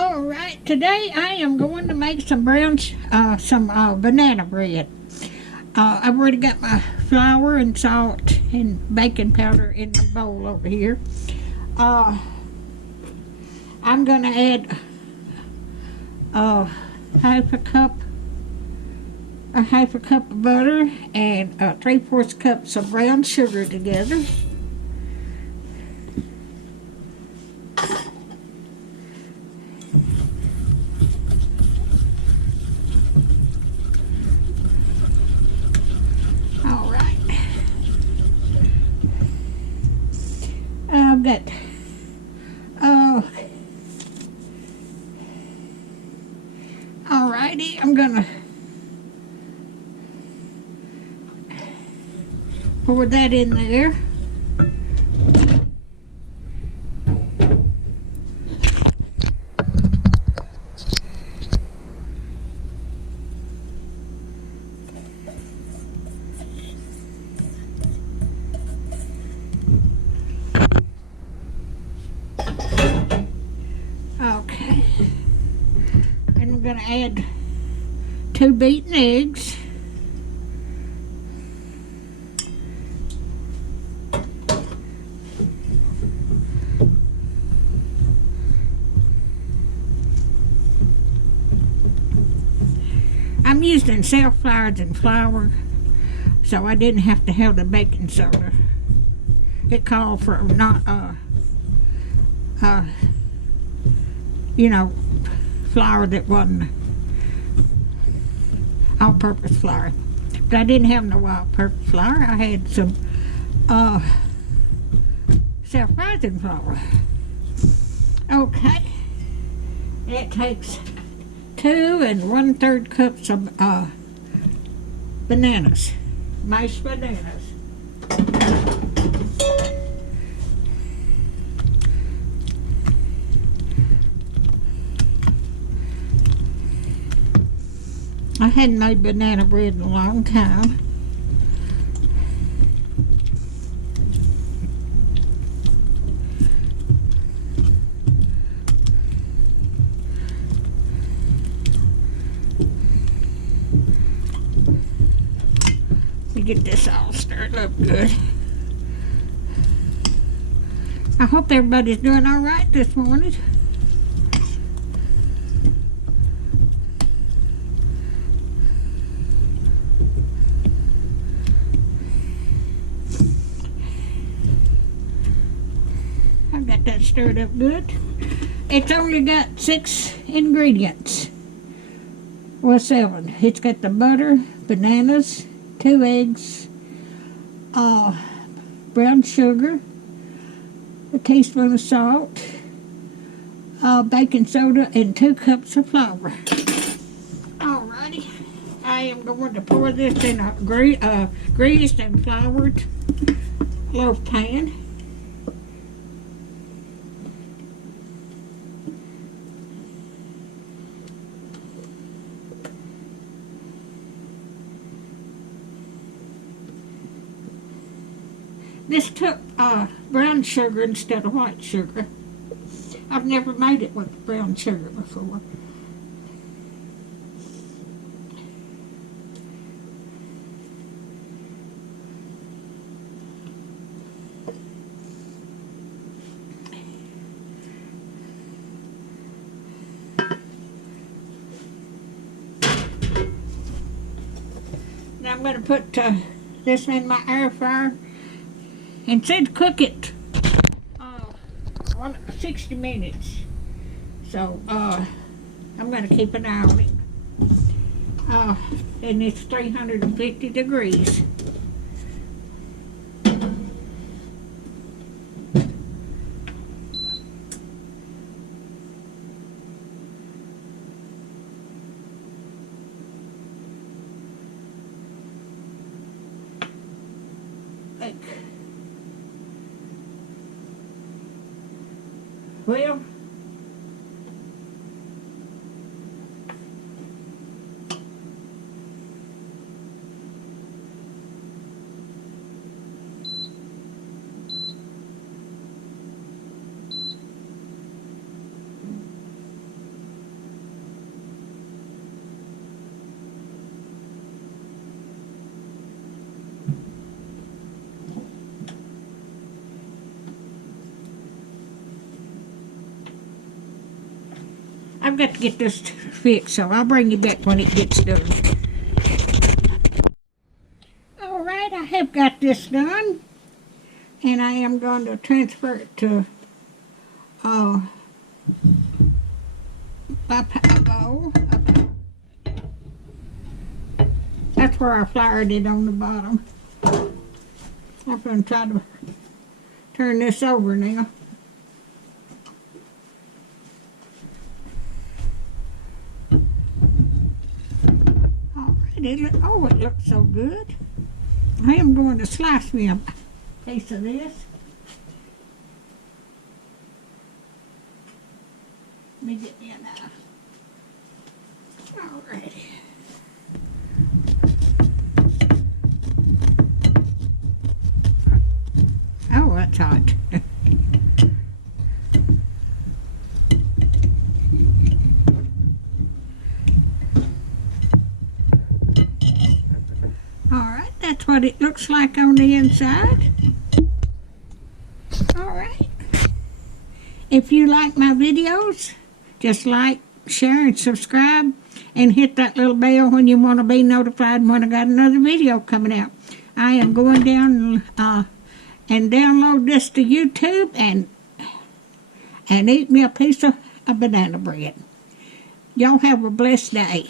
All right, today I am going to make some banana bread. I've already got my flour and salt and baking powder in the bowl over here. Uh, I'm going to add uh, half a cup, of butter and 3/4 cups of brown sugar together. All right. I've got alrighty, I'm gonna pour that in there. Okay. And we're gonna add 2 beaten eggs. I'm using self-flour and flour, so I didn't have to have the baking soda. It called for not, flour that wasn't all-purpose flour. But I didn't have no all-purpose flour. I had some self-rising flour. Okay. It takes 2 1/3 cups of bananas, mashed bananas. I hadn't made banana bread in a long time. Let me get this all stirred up good. I hope everybody's doing all right this morning. I got that stirred up good. It's only got 6 ingredients. Well, 7. It's got the butter, bananas, 2 eggs, brown sugar, a teaspoon of salt, baking soda, and 2 cups of flour. Alrighty, I am going to pour this in a greased and floured loaf pan. This took brown sugar instead of white sugar. I've never made it with brown sugar before. Now I'm going to put this in my air fryer. And said cook it 60 minutes. So I'm going to keep an eye on it. And it's 350 degrees. Like, well, I've got to get this fixed, so I'll bring you back when it gets done. All right, I have got this done, and I am going to transfer it to my bowl. That's where I floured it on the bottom. I'm going to try to turn this over now. Oh, it looks so good. I am going to slice me a piece of this. Let me get me a knife. Alrighty. Oh, that's hot. Alright, that's what it looks like on the inside. Alright. If you like my videos, just like, share, and subscribe, and hit that little bell when you want to be notified when I got another video coming out. I am going down and download this to YouTube and eat me a piece of banana bread. Y'all have a blessed day.